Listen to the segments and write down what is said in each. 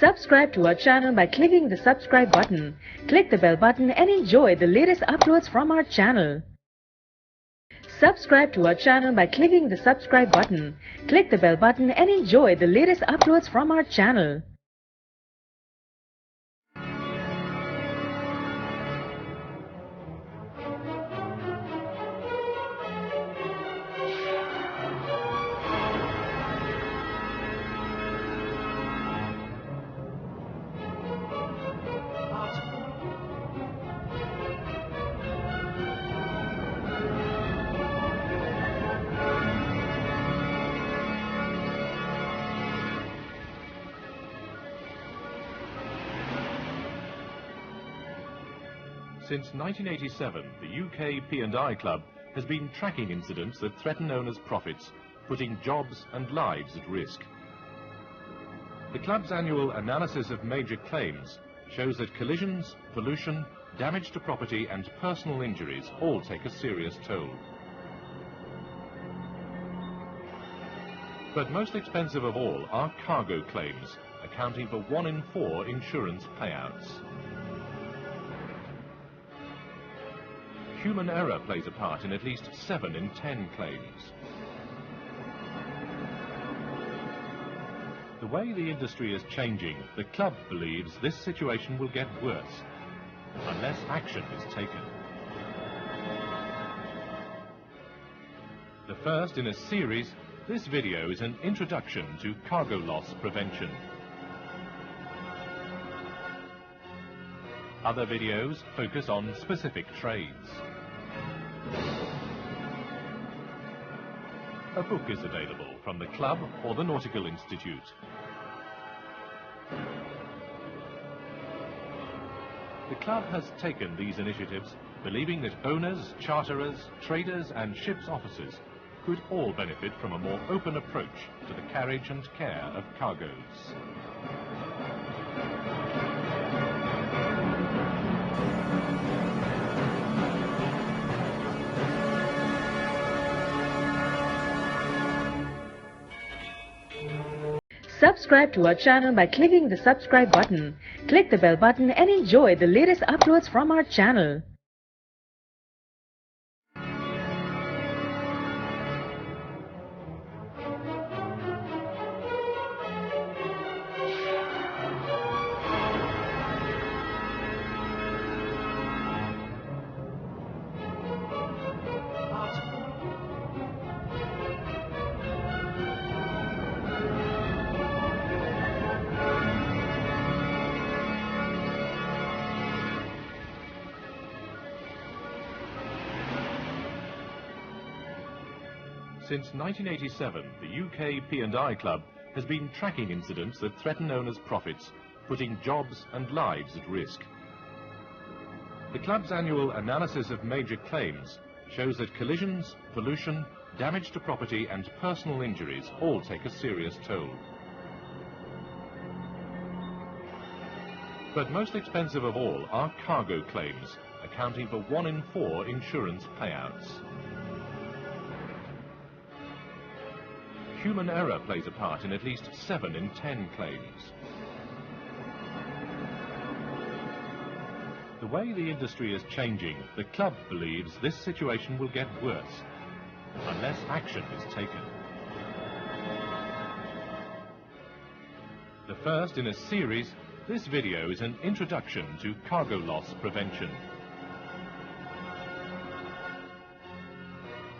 Subscribe to our channel by clicking the subscribe button. Click the bell button and enjoy the latest uploads from our channel. Subscribe to our channel by clicking the subscribe button. Click the bell button and enjoy the latest uploads from our channel. Since 1987, the UK P&I Club has been tracking incidents that threaten owners' profits, putting jobs and lives at risk. The club's annual analysis of major claims shows that collisions, pollution, damage to property and personal injuries all take a serious toll. But most expensive of all are cargo claims, accounting for 1 in 4 insurance payouts. Human error plays a part in at least 7 in 10 claims. The way the industry is changing, the club believes this situation will get worse unless action is taken. The first in a series, this video is an introduction to cargo loss prevention. Other videos focus on specific trades. A book is available from the club or the Nautical Institute. The club has taken these initiatives believing that owners, charterers, traders and ships officers could all benefit from a more open approach to the carriage and care of cargoes. Subscribe to our channel by clicking the subscribe button. Click the bell button and enjoy the latest uploads from our channel. Since 1987, the UK P&I Club has been tracking incidents that threaten owners' profits, putting jobs and lives at risk. The club's annual analysis of major claims shows that collisions, pollution, damage to property and personal injuries all take a serious toll. But most expensive of all are cargo claims, accounting for 1 in 4 insurance payouts. Human error plays a part in at least 7 in 10 claims. The way the industry is changing, the club believes this situation will get worse unless action is taken. The first in a series, this video is an introduction to cargo loss prevention.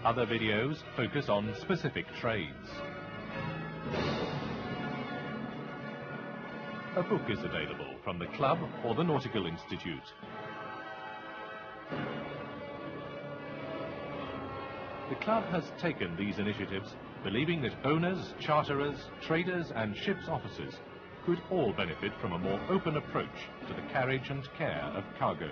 Other videos focus on specific trades. A book is available from the club or the Nautical Institute. The club has taken these initiatives believing that owners, charterers, traders and ships officers could all benefit from a more open approach to the carriage and care of cargoes.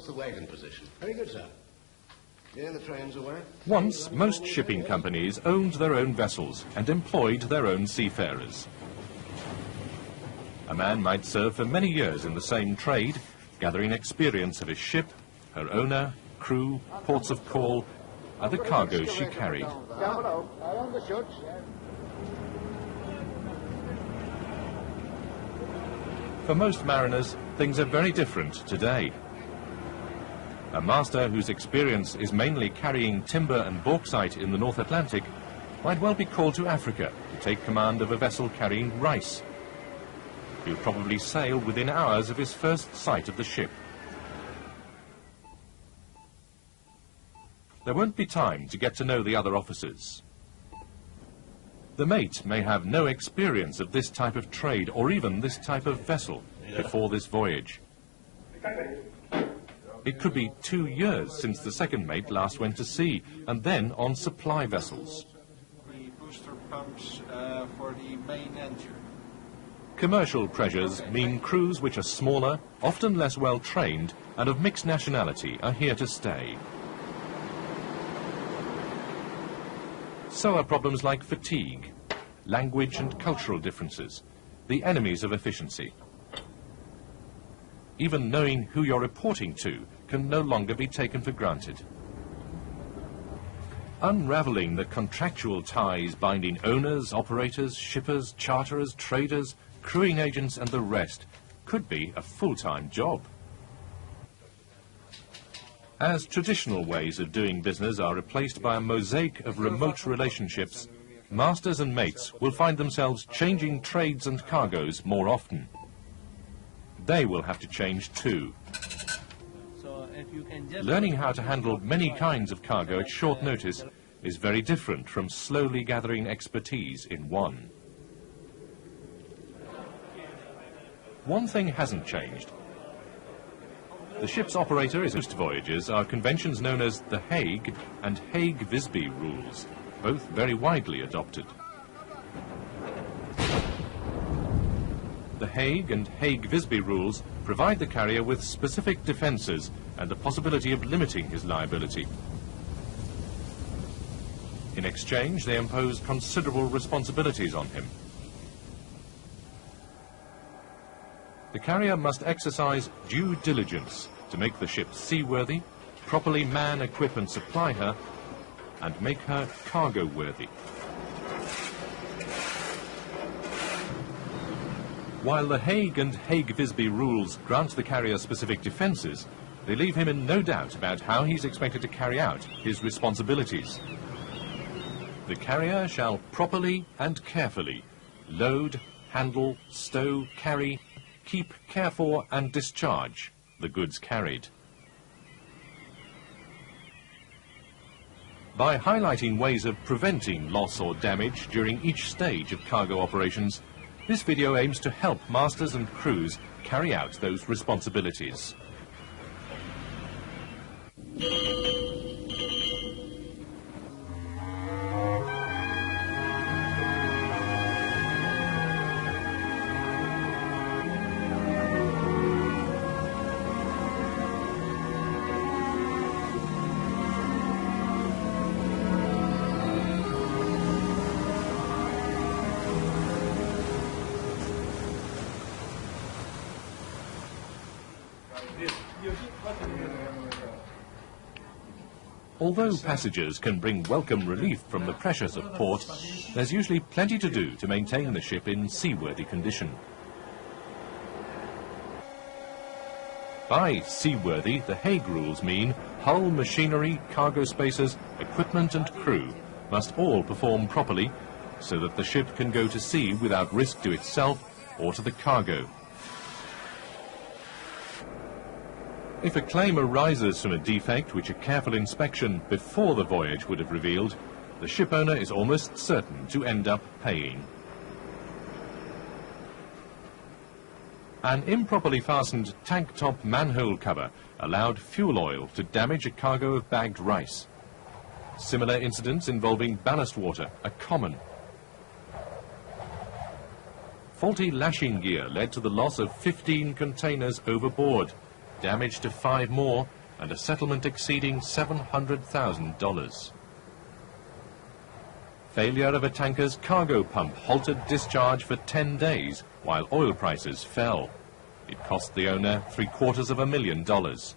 What's the wagon position? Very good, sir. Yeah, the train's away. Once, most shipping companies owned their own vessels and employed their own seafarers. A man might serve for many years in the same trade, gathering experience of his ship, her owner, crew, ports of call, and the cargoes she carried. For most mariners, things are very different today. A master whose experience is mainly carrying timber and bauxite in the North Atlantic might well be called to Africa to take command of a vessel carrying rice. He'll probably sail within hours of his first sight of the ship. There won't be time to get to know the other officers. The mate may have no experience of this type of trade or even this type of vessel before this voyage. It could be 2 years since the second mate last went to sea, and then on supply vessels. The booster pumps for the main engine. Commercial pressures mean crews which are smaller, often less well trained, and of mixed nationality are here to stay. So are problems like fatigue, language and cultural differences, the enemies of efficiency. Even knowing who you're reporting to can no longer be taken for granted. Unraveling the contractual ties binding owners, operators, shippers, charterers, traders, crewing agents and the rest could be a full-time job. As traditional ways of doing business are replaced by a mosaic of remote relationships, masters and mates will find themselves changing trades and cargoes more often. They will have to change too. Learning how to handle many kinds of cargo at short notice is very different from slowly gathering expertise in one. One thing hasn't changed. The ship's operator is most voyages are conventions known as the Hague and Hague-Visby rules, both very widely adopted. The Hague and Hague-Visby rules provide the carrier with specific defences and the possibility of limiting his liability. In exchange, they impose considerable responsibilities on him. The carrier must exercise due diligence to make the ship seaworthy, properly man, equip and supply her, and make her cargo-worthy. While the Hague and Hague-Visby rules grant the carrier specific defences, they leave him in no doubt about how he's expected to carry out his responsibilities. The carrier shall properly and carefully load, handle, stow, carry, keep, care for and discharge the goods carried. By highlighting ways of preventing loss or damage during each stage of cargo operations, this video aims to help masters and crews carry out those responsibilities. Although passengers can bring welcome relief from the pressures of port, there's usually plenty to do to maintain the ship in seaworthy condition. By seaworthy, the Hague rules mean hull, machinery, cargo spaces, equipment and crew must all perform properly so that the ship can go to sea without risk to itself or to the cargo. If a claim arises from a defect which a careful inspection before the voyage would have revealed, the ship owner is almost certain to end up paying. An improperly fastened tank top manhole cover allowed fuel oil to damage a cargo of bagged rice. Similar incidents involving ballast water are common. Faulty lashing gear led to the loss of 15 containers overboard, damage to 5 more, and a settlement exceeding $700,000. Failure of a tanker's cargo pump halted discharge for 10 days while oil prices fell. It cost the owner $750,000.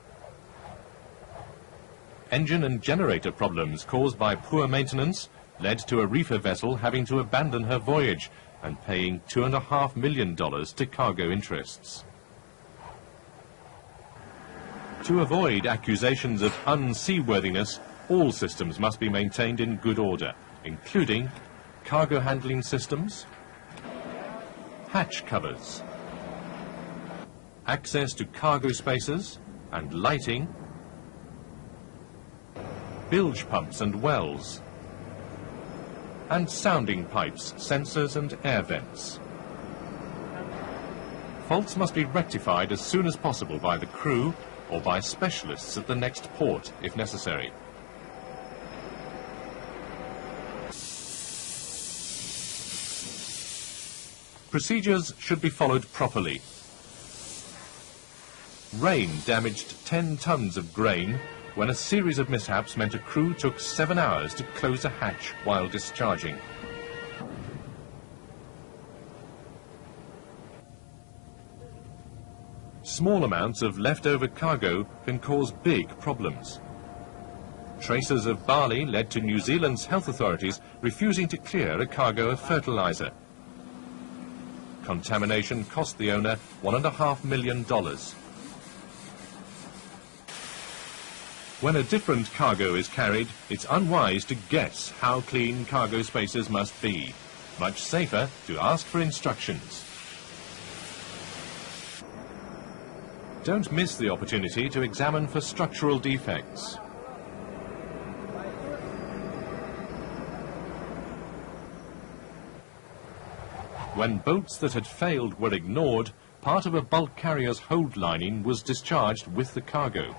Engine and generator problems caused by poor maintenance led to a reefer vessel having to abandon her voyage and paying $2.5 million to cargo interests. To avoid accusations of unseaworthiness, all systems must be maintained in good order, including cargo handling systems, hatch covers, access to cargo spaces and lighting, bilge pumps and wells, and sounding pipes, sensors and air vents. Faults must be rectified as soon as possible by the crew or by specialists at the next port if necessary. Procedures should be followed properly. Rain damaged 10 tons of grain when a series of mishaps meant a crew took 7 hours to close a hatch while discharging. Small amounts of leftover cargo can cause big problems. Traces of barley led to New Zealand's health authorities refusing to clear a cargo of fertilizer. Contamination cost the owner $1.5 million. When a different cargo is carried, it's unwise to guess how clean cargo spaces must be. Much safer to ask for instructions. Don't miss the opportunity to examine for structural defects. When boats that had failed were ignored, part of a bulk carrier's hold lining was discharged with the cargo.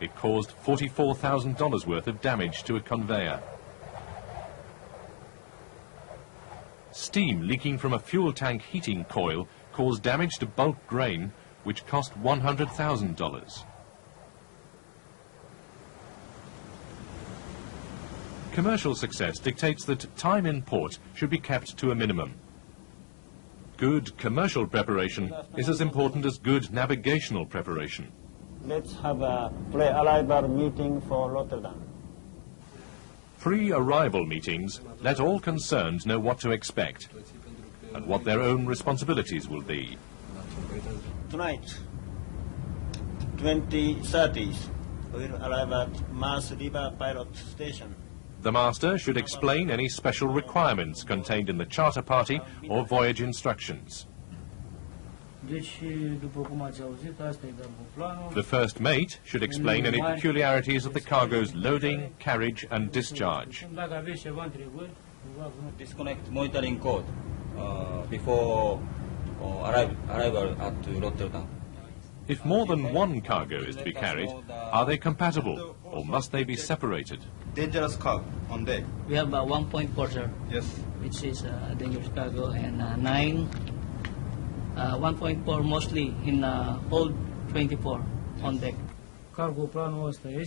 It caused $44,000 worth of damage to a conveyor. Steam leaking from a fuel tank heating coil caused damage to bulk grain, which cost $100,000. Commercial success dictates that time in port should be kept to a minimum. Good commercial preparation is as important as good navigational preparation. Let's have a pre-arrival meeting for Rotterdam. Pre-arrival meetings let all concerned know what to expect and what their own responsibilities will be. Tonight, 2030, we will arrive at Mars River Pilot Station. The master should explain any special requirements contained in the charter party or voyage instructions. The first mate should explain any peculiarities of the cargo's loading, carriage and discharge. Disconnect monitoring code before arrival at Rotterdam. If more than one cargo is to be carried, are they compatible or must they be separated? Dangerous cargo on deck. We have 1.4, sir. Yes. Which is dangerous cargo, and 9, 1.4 mostly in hold 24 on deck.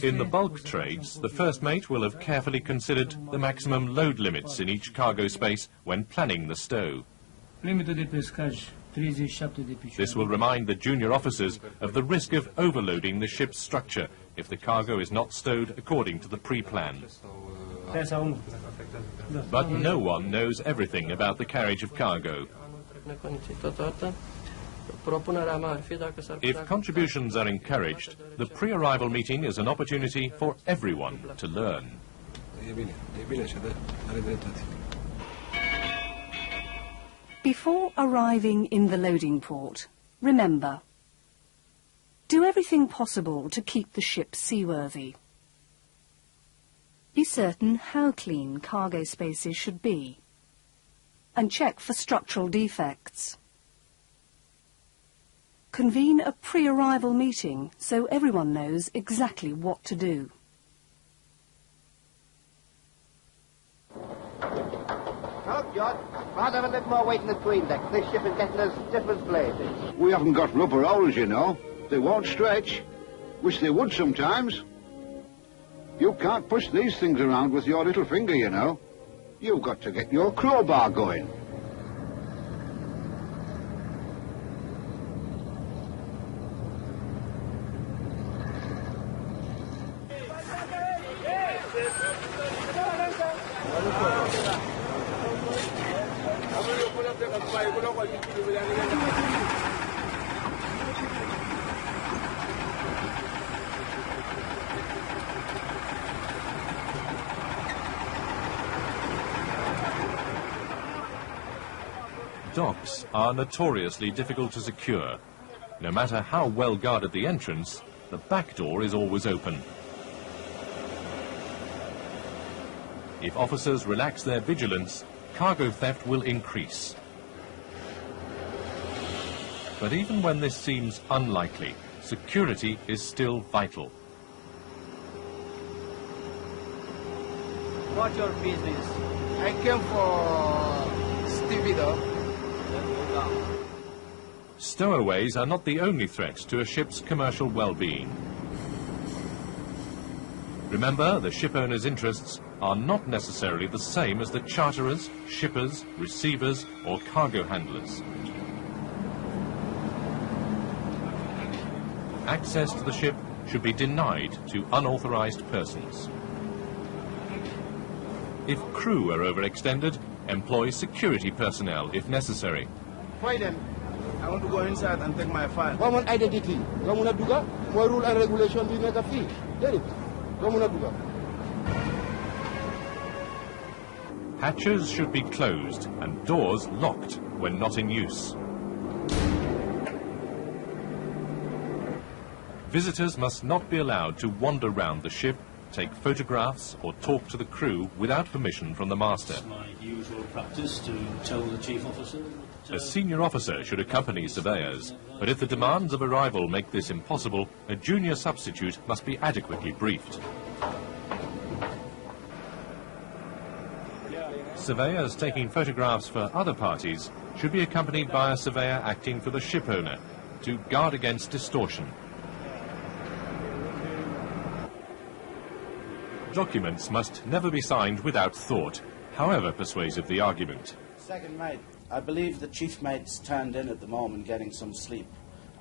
In the bulk trades, the first mate will have carefully considered the maximum load limits in each cargo space when planning the stow. This will remind the junior officers of the risk of overloading the ship's structure if the cargo is not stowed according to the pre-plan. But no one knows everything about the carriage of cargo. If contributions are encouraged, the pre-arrival meeting is an opportunity for everyone to learn. Before arriving in the loading port, remember, do everything possible to keep the ship seaworthy. Be certain how clean cargo spaces should be, and check for structural defects. Convene a pre-arrival meeting so everyone knows exactly what to do. Oh, John, rather have a bit more weight in the tween deck. This ship is getting as stiff as blazes. We haven't got rubber holes, you know. They won't stretch. Wish they would sometimes. You can't push these things around with your little finger, you know. You've got to get your crowbar going. Docks are notoriously difficult to secure. No matter how well guarded the entrance, the back door is always open. If officers relax their vigilance, cargo theft will increase. But even when this seems unlikely, security is still vital. What's your business? I came for stevedore. Stowaways are not the only threat to a ship's commercial well-being. Remember, the ship owner's interests are not necessarily the same as the charterers, shippers, receivers or cargo handlers. Access to the ship should be denied to unauthorized persons. If crew are overextended, employ security personnel if necessary. Why then? I want to go inside and take my file. Common identity. Gamuna duga. More rule and regulation we make a fee. Get it? Gamuna duga. Hatches should be closed and doors locked when not in use. Visitors must not be allowed to wander round the ship, take photographs or talk to the crew without permission from the master. It's my usual practice to tell the chief officer. A senior officer should accompany surveyors, but if the demands of arrival make this impossible, a junior substitute must be adequately briefed. Surveyors taking photographs for other parties should be accompanied by a surveyor acting for the ship owner to guard against distortion. Documents must never be signed without thought, however persuasive the argument. Second mate, I believe the chief mate's turned in at the moment getting some sleep.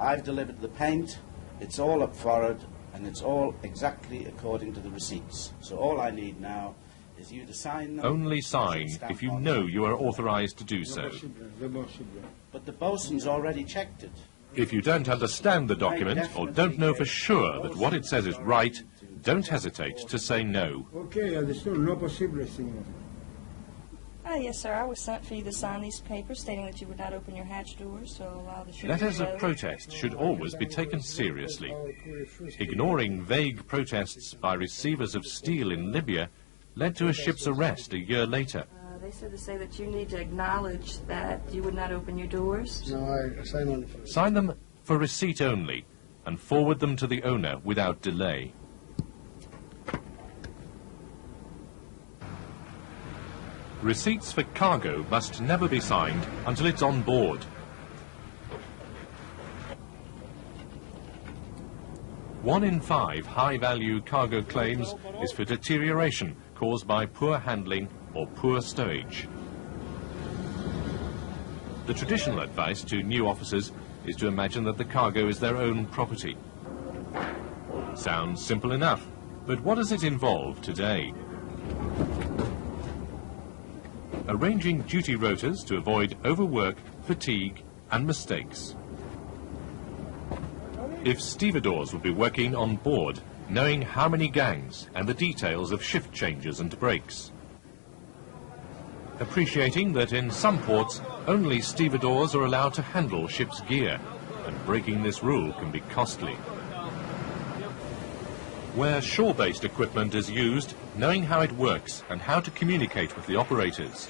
I've delivered the paint, it's all up forward, and it's all exactly according to the receipts. So all I need now is you to sign them. Only sign if you know you are authorized to do so. But the bosun's already checked it. If you don't understand the document or don't know for sure that what it says is right, don't hesitate to say no. Okay, understood. No possible, Signor. Yes, sir. I was sent for you to sign these papers stating that you would not open your hatch doors, so allow the ship Letters to of load. protest should always be taken seriously. Ignoring vague protests by receivers of steel in Libya led to a ship's arrest a year later. They said to say that you need to acknowledge that you would not open your doors. No, I sign on. Sign them for receipt only and forward them to the owner without delay. Receipts for cargo must never be signed until it's on board. One in 5 high-value cargo claims is for deterioration caused by poor handling or poor stowage. The traditional advice to new officers is to imagine that the cargo is their own property. Sounds simple enough, but what does it involve today? Arranging duty rotas to avoid overwork, fatigue and mistakes. If stevedores would be working on board, knowing how many gangs and the details of shift changes and breaks. Appreciating that in some ports only stevedores are allowed to handle ship's gear, and breaking this rule can be costly. Where shore-based equipment is used, knowing how it works and how to communicate with the operators.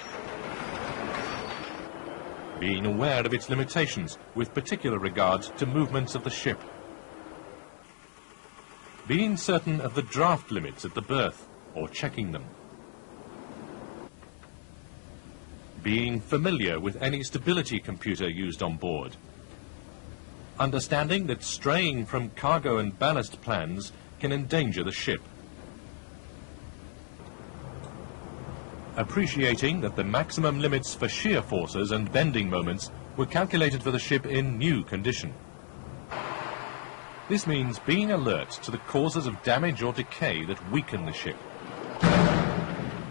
Being aware of its limitations with particular regard to movements of the ship. Being certain of the draft limits at the berth or checking them. Being familiar with any stability computer used on board. understanding that straying from cargo and ballast plans can endanger the ship. Appreciating that the maximum limits for shear forces and bending moments were calculated for the ship in new condition. This means being alert to the causes of damage or decay that weaken the ship,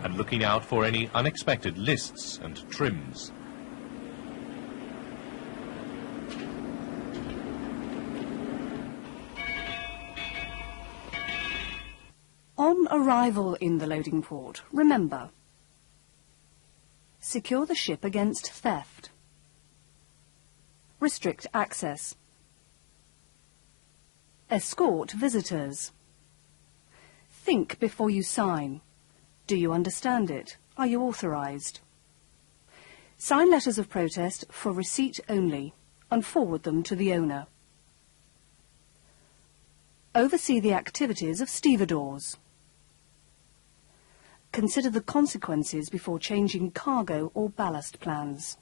and looking out for any unexpected lists and trims. On arrival in the loading port, remember, secure the ship against theft. Restrict access. Escort visitors. Think before you sign. Do you understand it? Are you authorised? Sign letters of protest for receipt only and forward them to the owner. Oversee the activities of stevedores. Consider the consequences before changing cargo or ballast plans.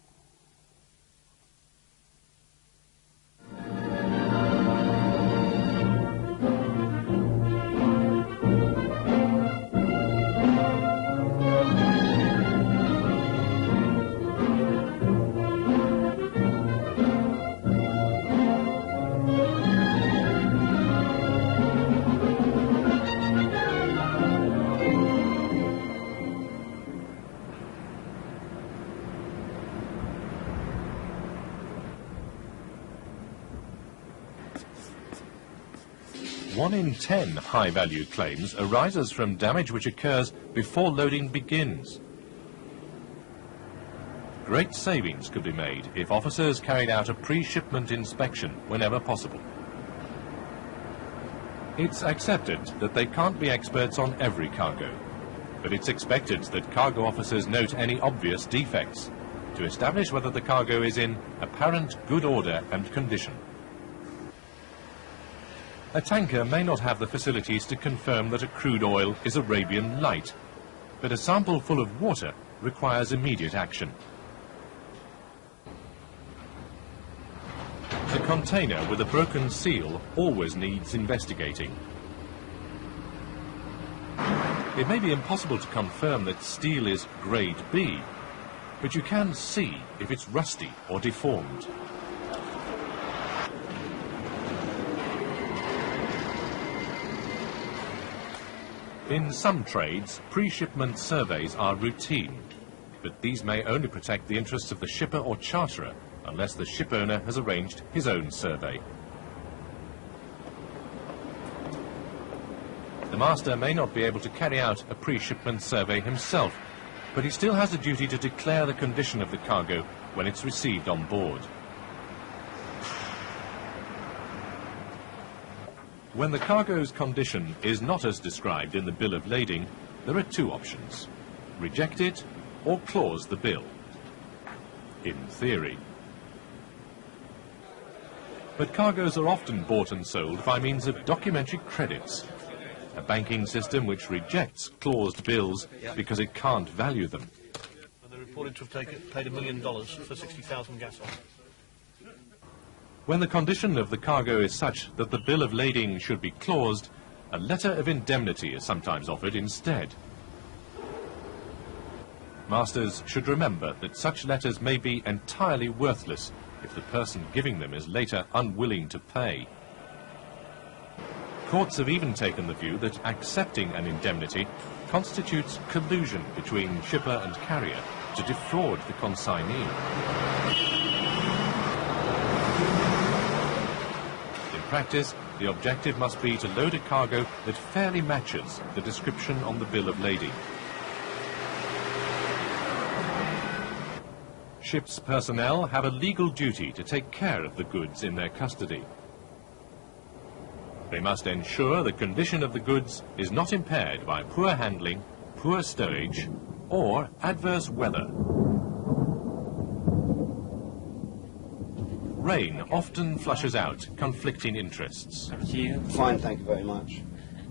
One in 10 high-value claims arises from damage which occurs before loading begins. Great savings could be made if officers carried out a pre-shipment inspection whenever possible. It's accepted that they can't be experts on every cargo, but it's expected that cargo officers note any obvious defects to establish whether the cargo is in apparent good order and condition. A tanker may not have the facilities to confirm that a crude oil is Arabian Light, but a sample full of water requires immediate action. A container with a broken seal always needs investigating. It may be impossible to confirm that steel is grade B, but you can see if it's rusty or deformed. In some trades, pre-shipment surveys are routine, but these may only protect the interests of the shipper or charterer unless the ship owner has arranged his own survey. The master may not be able to carry out a pre-shipment survey himself, but he still has a duty to declare the condition of the cargo when it's received on board. When the cargo's condition is not as described in the bill of lading, there are two options: reject it or clause the bill. In theory. But cargoes are often bought and sold by means of documentary credits, a banking system which rejects claused bills because it can't value them. They're reported to have paid $1 million for 60,000 gas oil. When the condition of the cargo is such that the bill of lading should be claused, a letter of indemnity is sometimes offered instead. Masters should remember that such letters may be entirely worthless if the person giving them is later unwilling to pay. Courts have even taken the view that accepting an indemnity constitutes collusion between shipper and carrier to defraud the consignee. In practice, the objective must be to load a cargo that fairly matches the description on the bill of lading. Ship's personnel have a legal duty to take care of the goods in their custody. They must ensure the condition of the goods is not impaired by poor handling, poor stowage, or adverse weather. Rain often flushes out conflicting interests. Fine, thank you very much.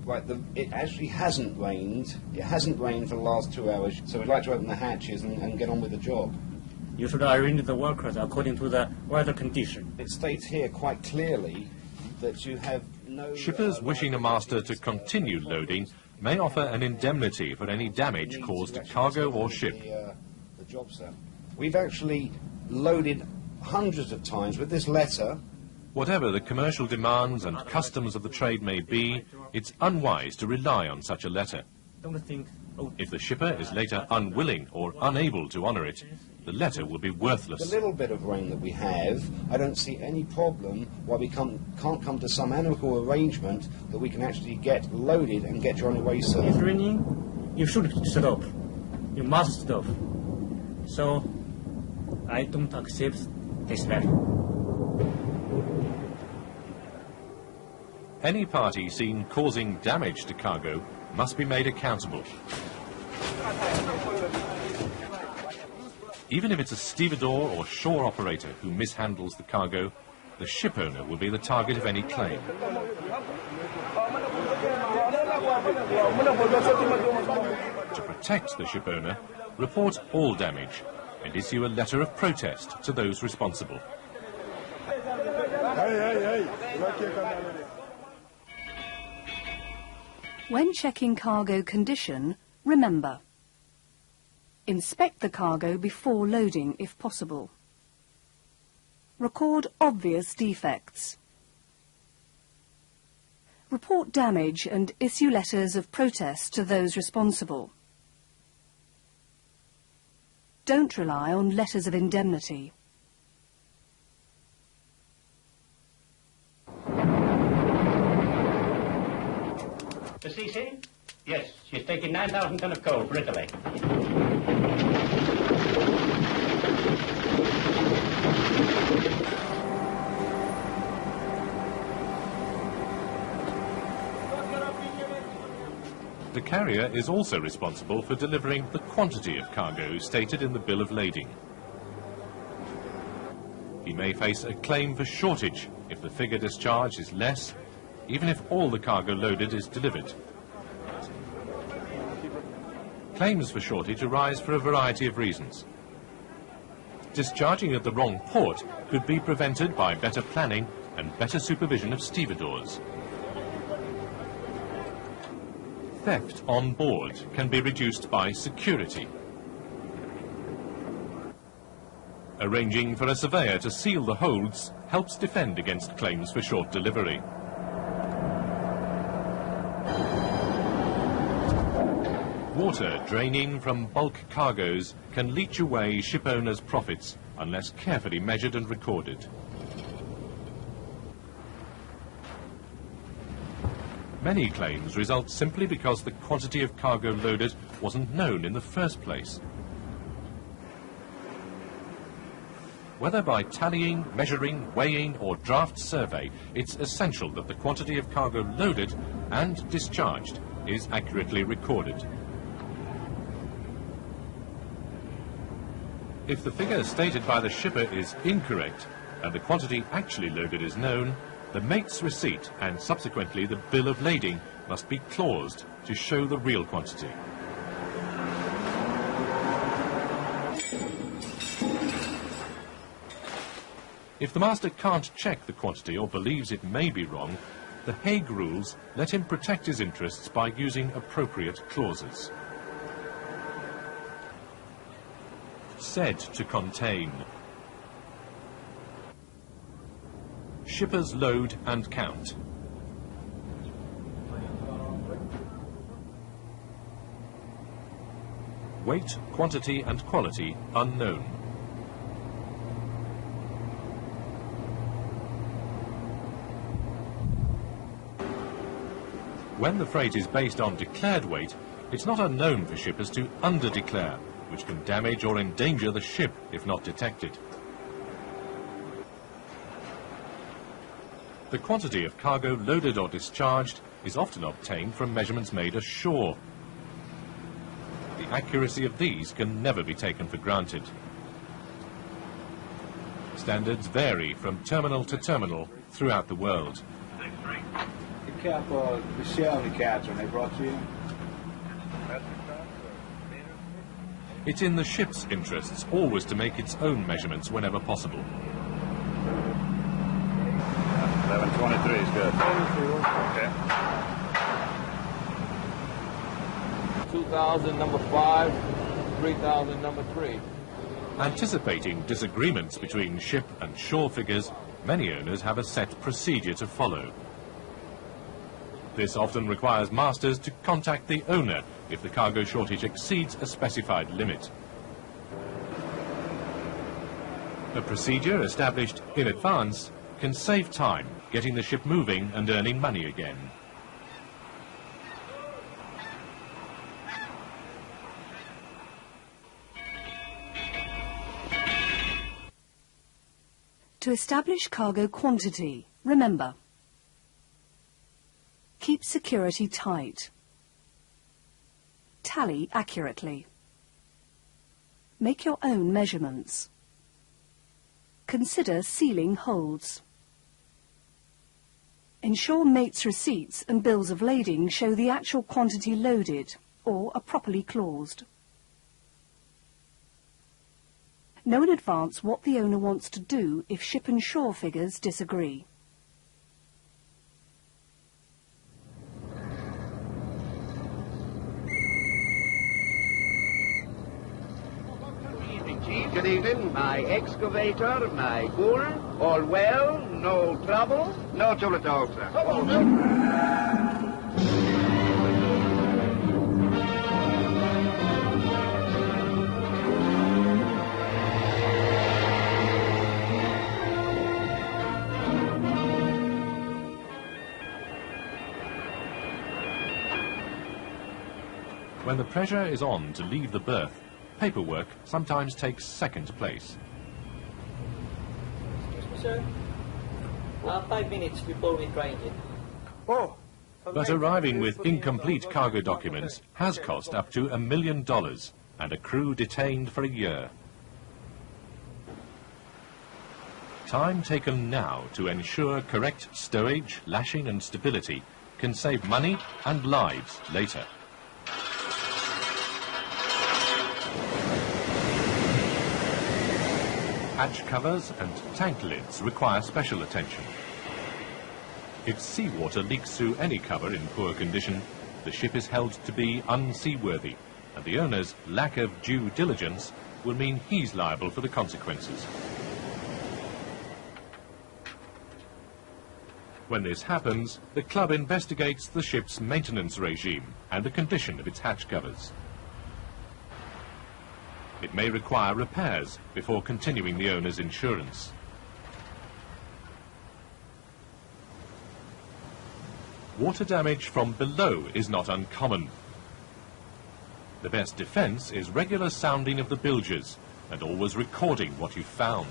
Right, it actually hasn't rained. It hasn't rained for the last 2 hours, so we'd like to open the hatches and get on with the job. You should arrange the workers according to the weather condition. It states here quite clearly that you have no... Shippers wishing a master to continue loading may offer an indemnity for any damage caused to cargo or ship. The job, sir. We've actually loaded hundreds of times with this letter. Whatever the commercial demands and customs of the trade may be, it's unwise to rely on such a letter. Don't think... If the shipper is later unwilling or unable to honour it, the letter will be worthless. The little bit of rain that we have, I don't see any problem why we can't come to some amicable arrangement that we can actually get loaded and get you on your way, sir. If raining, you should stop. You must stop. So, I don't accept this letter. Any party seen causing damage to cargo must be made accountable. Even if it's a stevedore or shore operator who mishandles the cargo, the ship owner will be the target of any claim. To protect the ship owner, report all damage and issue a letter of protest to those responsible. When checking cargo condition, remember: inspect the cargo before loading if possible. Record obvious defects. Report damage and issue letters of protest to those responsible. Don't rely on letters of indemnity. The CC? Yes, she's taking 9,000 ton of coal for Italy. The carrier is also responsible for delivering the quantity of cargo stated in the bill of lading. He may face a claim for shortage if the figure discharged is less, even if all the cargo loaded is delivered. Claims for shortage arise for a variety of reasons. Discharging at the wrong port could be prevented by better planning and better supervision of stevedores. Theft on board can be reduced by security. Arranging for a surveyor to seal the holds helps defend against claims for short delivery. Water draining from bulk cargoes can leach away ship owners' profits unless carefully measured and recorded. Many claims result simply because the quantity of cargo loaded wasn't known in the first place. Whether by tallying, measuring, weighing or draft survey, it's essential that the quantity of cargo loaded and discharged is accurately recorded. If the figure stated by the shipper is incorrect and the quantity actually loaded is known, the mate's receipt and subsequently the bill of lading must be claused to show the real quantity. If the master can't check the quantity or believes it may be wrong, the Hague rules let him protect his interests by using appropriate clauses. Said to contain. Shippers load and count. Weight, quantity and quality unknown. When the freight is based on declared weight, it's not unknown for shippers to under-declare, which can damage or endanger the ship if not detected. The quantity of cargo loaded or discharged is often obtained from measurements made ashore. The accuracy of these can never be taken for granted. Standards vary from terminal to terminal throughout the world. The cap, the shell, the catch when they brought you in. It's in the ship's interests always to make its own measurements whenever possible. 1123 is good. Okay. 2,000, number 5, 3,000, number 3. Anticipating disagreements between ship and shore figures, many owners have a set procedure to follow. This often requires masters to contact the owner if the cargo shortage exceeds a specified limit. A procedure established in advance can save time, getting the ship moving and earning money again. To establish cargo quantity, remember, keep security tight. Tally accurately. Make your own measurements. Consider sealing holds. Ensure mates' receipts and bills of lading show the actual quantity loaded or are properly claused. Know in advance what the owner wants to do if ship and shore figures disagree. Good evening, my excavator, my bull, all well, no trouble? No trouble at all, sir. When the pressure is on to leave the berth, paperwork sometimes takes second place. Excuse me, sir. 5 minutes before we try it. Oh. But arriving with incomplete cargo documents has cost up to $1 million and a crew detained for a year. Time taken now to ensure correct stowage, lashing and stability can save money and lives later. Hatch covers and tank lids require special attention. If seawater leaks through any cover in poor condition, the ship is held to be unseaworthy, and the owner's lack of due diligence will mean he's liable for the consequences. When this happens, the club investigates the ship's maintenance regime and the condition of its hatch covers. It may require repairs before continuing the owner's insurance. Water damage from below is not uncommon. The best defense is regular sounding of the bilges and always recording what you've found.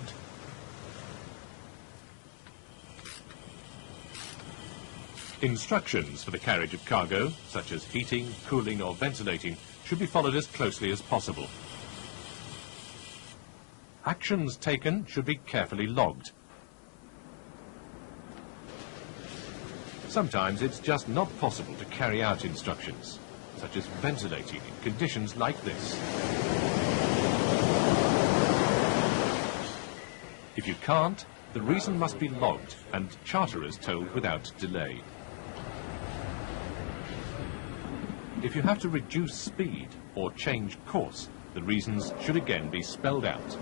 Instructions for the carriage of cargo, such as heating, cooling or ventilating, should be followed as closely as possible. Actions taken should be carefully logged. Sometimes it's just not possible to carry out instructions, such as ventilating in conditions like this. If you can't, the reason must be logged and charterers told without delay. If you have to reduce speed or change course, the reasons should again be spelled out.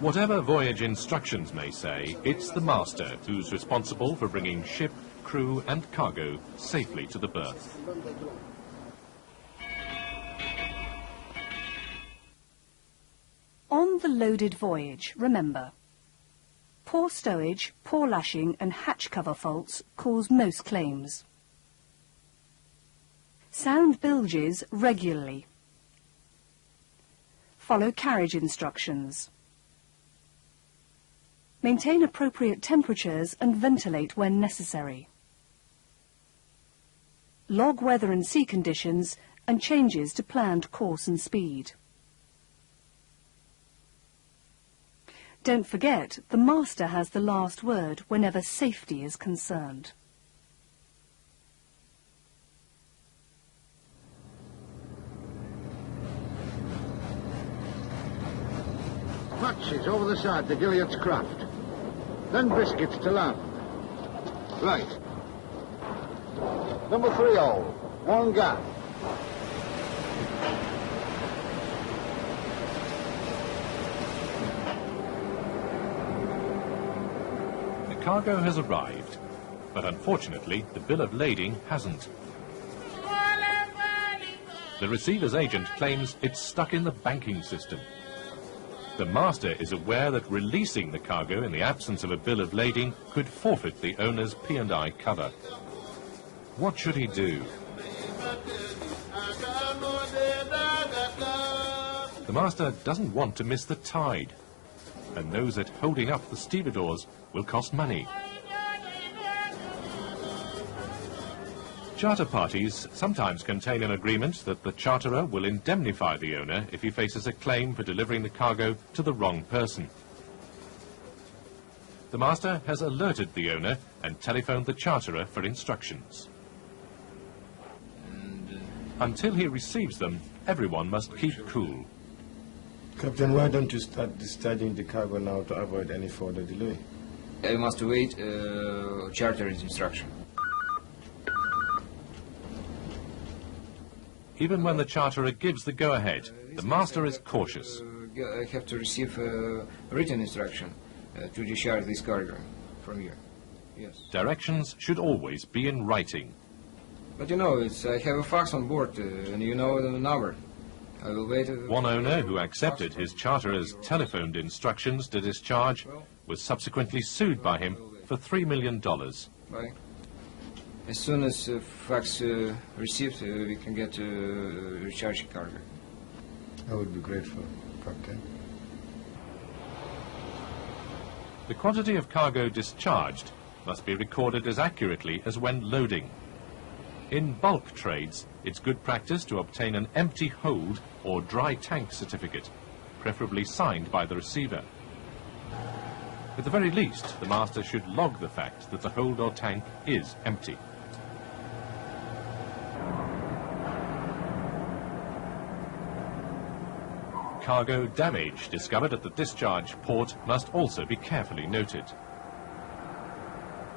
Whatever voyage instructions may say, it's the master who's responsible for bringing ship, crew and cargo safely to the berth. On the loaded voyage, remember, poor stowage, poor lashing and hatch cover faults cause most claims. Sound bilges regularly. Follow carriage instructions. Maintain appropriate temperatures and ventilate when necessary. Log weather and sea conditions and changes to planned course and speed. Don't forget, the master has the last word whenever safety is concerned. peaches over the side to Gilliard's craft. Then biscuits to land. Right. Number 3 hole, 1 gap. The cargo has arrived, but unfortunately the bill of lading hasn't. The receiver's agent claims it's stuck in the banking system. The master is aware that releasing the cargo in the absence of a bill of lading could forfeit the owner's P&I cover. What should he do? The master doesn't want to miss the tide and knows that holding up the stevedores will cost money. Charter parties sometimes contain an agreement that the charterer will indemnify the owner if he faces a claim for delivering the cargo to the wrong person. The master has alerted the owner and telephoned the charterer for instructions. Until he receives them, everyone must keep cool. Captain, why don't you start discharging the cargo now to avoid any further delay? I must wait charterer's instruction. Even when the charterer gives the go-ahead, the master is cautious. I have to receive written instruction to discharge this cargo from you. Yes. Directions should always be in writing. But you know, I have a fax on board, and you know the number. I will wait. One owner who accepted his charterer's telephoned instructions to discharge was subsequently sued by him for $3 million. Bye. As soon as fax received, we can get recharge cargo. I would be grateful, Captain. The quantity of cargo discharged must be recorded as accurately as when loading. In bulk trades, it's good practice to obtain an empty hold or dry tank certificate, preferably signed by the receiver. At the very least, the master should log the fact that the hold or tank is empty. Cargo damage discovered at the discharge port must also be carefully noted.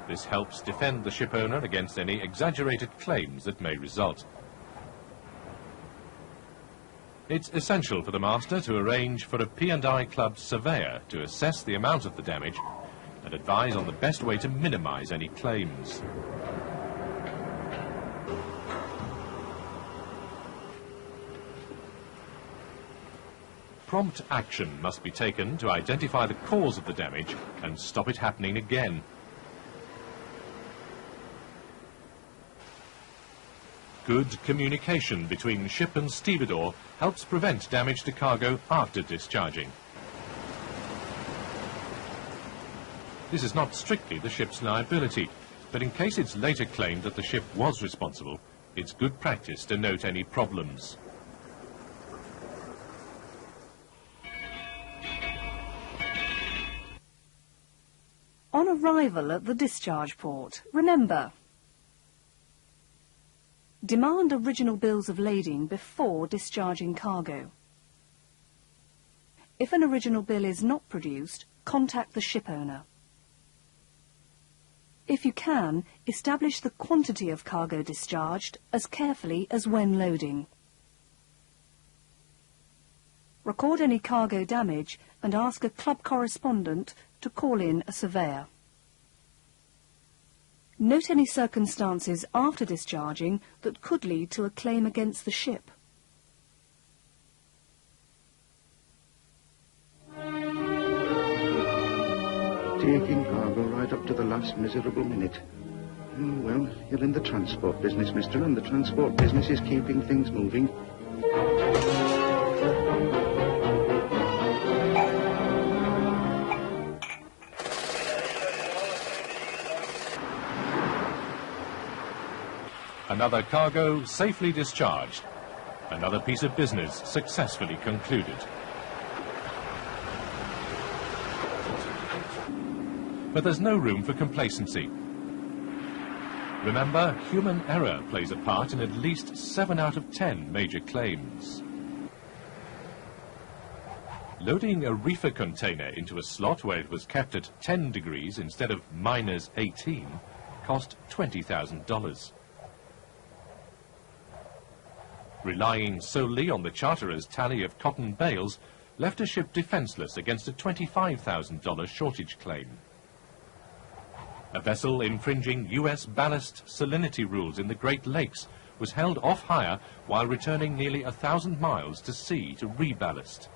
This helps defend the ship owner against any exaggerated claims that may result. It's essential for the master to arrange for a P&I Club surveyor to assess the amount of the damage and advise on the best way to minimize any claims. Prompt action must be taken to identify the cause of the damage and stop it happening again. Good communication between ship and stevedore helps prevent damage to cargo after discharging. This is not strictly the ship's liability, but in case it's later claimed that the ship was responsible, it's good practice to note any problems. On arrival at the discharge port, remember, demand original bills of lading before discharging cargo. If an original bill is not produced, contact the ship owner. If you can, establish the quantity of cargo discharged as carefully as when loading. Record any cargo damage and ask a club correspondent to call in a surveyor. Note any circumstances after discharging that could lead to a claim against the ship. Taking cargo right up to the last miserable minute. Oh, well, you're in the transport business, mister, and the transport business is keeping things moving. Another cargo safely discharged. Another piece of business successfully concluded. But there's no room for complacency. Remember, human error plays a part in at least 7 out of 10 major claims. Loading a reefer container into a slot where it was kept at 10 degrees instead of -18 cost $20,000. Relying solely on the charterer's tally of cotton bales left a ship defenseless against a $25,000 shortage claim. A vessel infringing US ballast salinity rules in the Great Lakes was held off hire while returning nearly 1,000 miles to sea to reballast.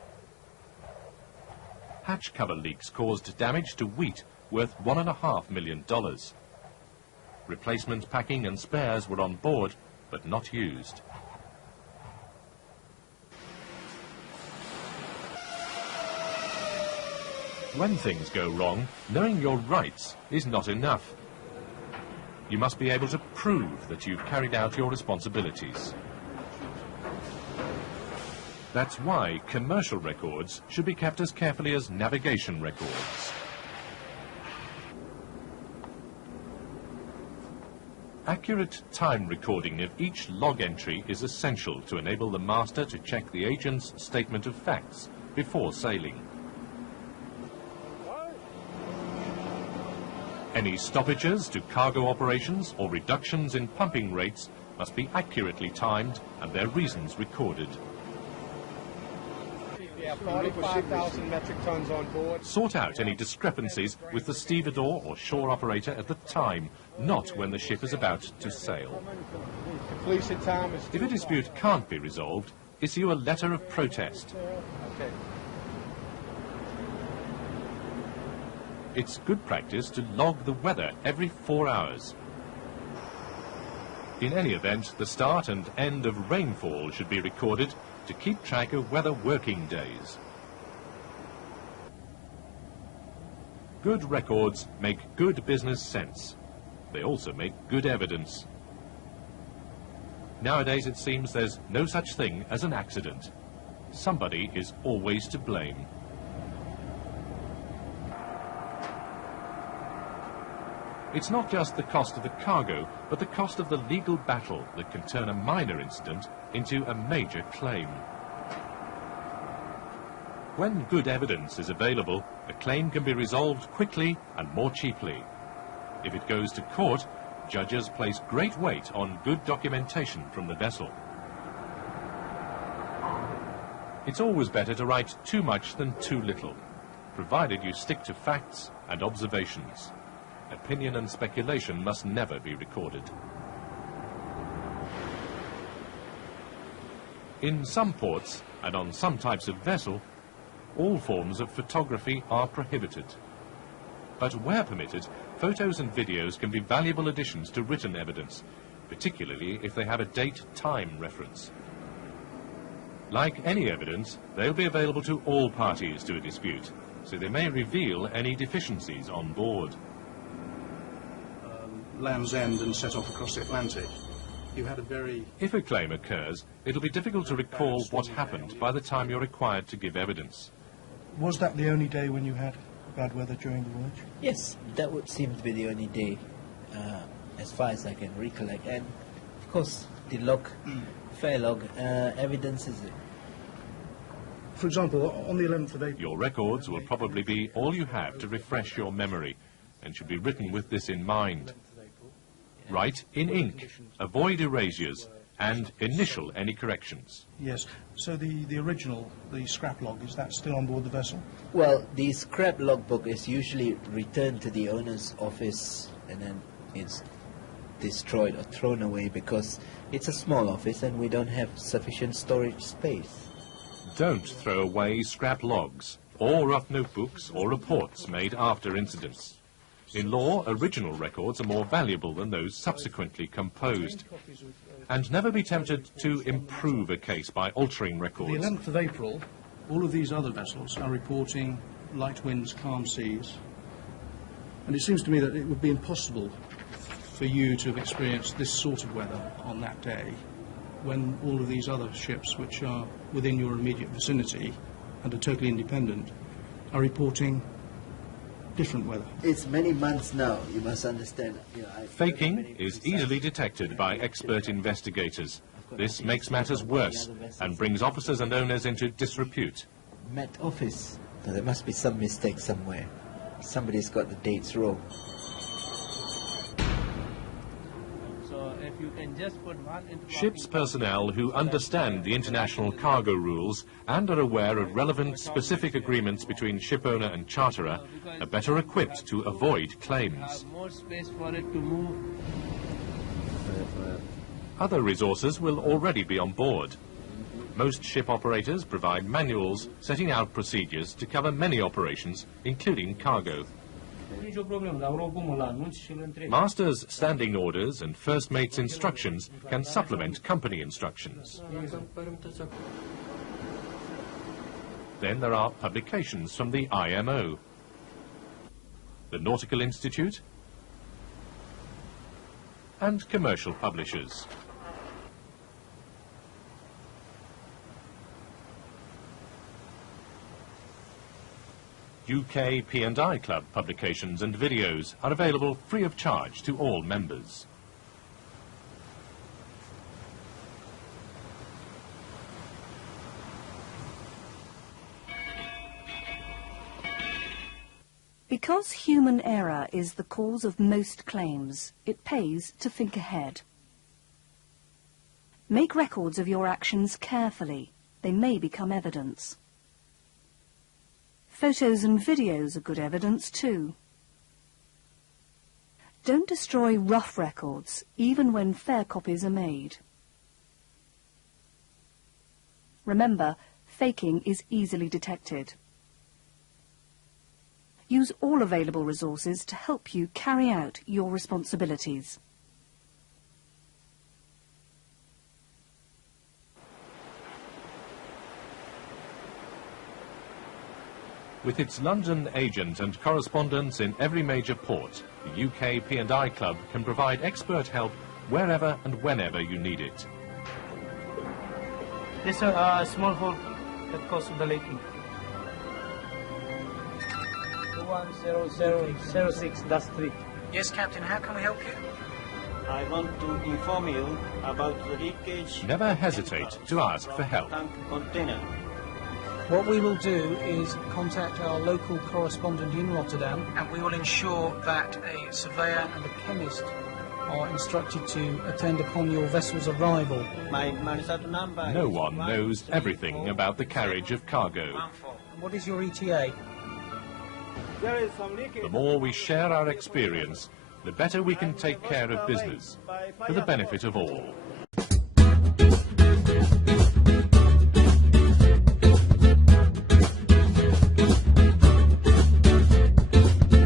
Hatch cover leaks caused damage to wheat worth $1.5 million. Replacement packing and spares were on board, but not used. When things go wrong, knowing your rights is not enough. You must be able to prove that you've carried out your responsibilities. That's why commercial records should be kept as carefully as navigation records. Accurate time recording of each log entry is essential to enable the master to check the agent's statement of facts before sailing. Any stoppages to cargo operations or reductions in pumping rates must be accurately timed and their reasons recorded. Yeah, 45,000 metric tons on board. Sort out any discrepancies with the stevedore or shore operator at the time, not when the ship is about to sail. If a dispute can't be resolved, issue a letter of protest. Okay. It's good practice to log the weather every 4 hours. In any event, the start and end of rainfall should be recorded to keep track of weather working days. Good records make good business sense. They also make good evidence. Nowadays it seems there's no such thing as an accident. Somebody is always to blame. It's not just the cost of the cargo, but the cost of the legal battle that can turn a minor incident into a major claim. When good evidence is available, a claim can be resolved quickly and more cheaply. If it goes to court, judges place great weight on good documentation from the vessel. It's always better to write too much than too little, provided you stick to facts and observations. Opinion and speculation must never be recorded. In some ports and on some types of vessel, all forms of photography are prohibited. But where permitted, photos and videos can be valuable additions to written evidence, particularly if they have a date-time reference. Like any evidence, they'll be available to all parties to a dispute, so they may reveal any deficiencies on board. Land's End and set off across the Atlantic. You had a very... If a claim occurs, it'll be difficult to recall what happened by the time you're required to give evidence. Was that the only day when you had bad weather during the voyage? Yes, that would seem to be the only day, as far as I can recollect. And, of course, the log, fair log, evidences it. For example, on the 11th of April... Your records will probably be all you have to refresh your memory, and should be written with this in mind. Write in ink, avoid erasures, and initial any corrections. Yes. So the original, the scrap log, is that still on board the vessel? Well, the scrap logbook is usually returned to the owner's office and then it's destroyed or thrown away because it's a small office and we don't have sufficient storage space. Don't throw away scrap logs, or rough notebooks or reports made after incidents. In law, original records are more valuable than those subsequently composed. And never be tempted to improve a case by altering records. The 11th of April, all of these other vessels are reporting light winds, calm seas. And it seems to me that it would be impossible for you to have experienced this sort of weather on that day when all of these other ships, which are within your immediate vicinity and are totally independent, are reporting different weather. It's many months now, you must understand. Faking is easily detected by expert investigators. This makes matters worse and brings officers and owners into disrepute. Met Office. So there must be some mistake somewhere. Somebody's got the dates wrong. So if you can just put one into Ship's personnel who understand the international cargo rules and are aware of relevant specific agreements between shipowner and charterer are better equipped to avoid claims. more space for it to move. Other resources will already be on board. Most ship operators provide manuals setting out procedures to cover many operations, including cargo. Master's standing orders and first mate's instructions can supplement company instructions. Then there are publications from the IMO, the Nautical Institute, and commercial publishers. UK P&I Club publications and videos are available free of charge to all members. Because human error is the cause of most claims, it pays to think ahead. Make records of your actions carefully. They may become evidence. Photos and videos are good evidence too. Don't destroy rough records, even when fair copies are made. Remember, faking is easily detected. Use all available resources to help you carry out your responsibilities. With its London agent and correspondents in every major port, the UK P&I Club can provide expert help wherever and whenever you need it. Yes, sir, a small hole that caused the leaking. 210006-3. Yes, Captain, how can we help you? I want to inform you about the leakage. Never hesitate to ask for help. Tank container. What we will do is contact our local correspondent in Rotterdam, and we will ensure that a surveyor and a chemist are instructed to attend upon your vessel's arrival. My Manisatu number. No one knows everything about the carriage of cargo. What is your ETA? There is some leakage. The more we share our experience, the better we can take care of business, for the benefit of all.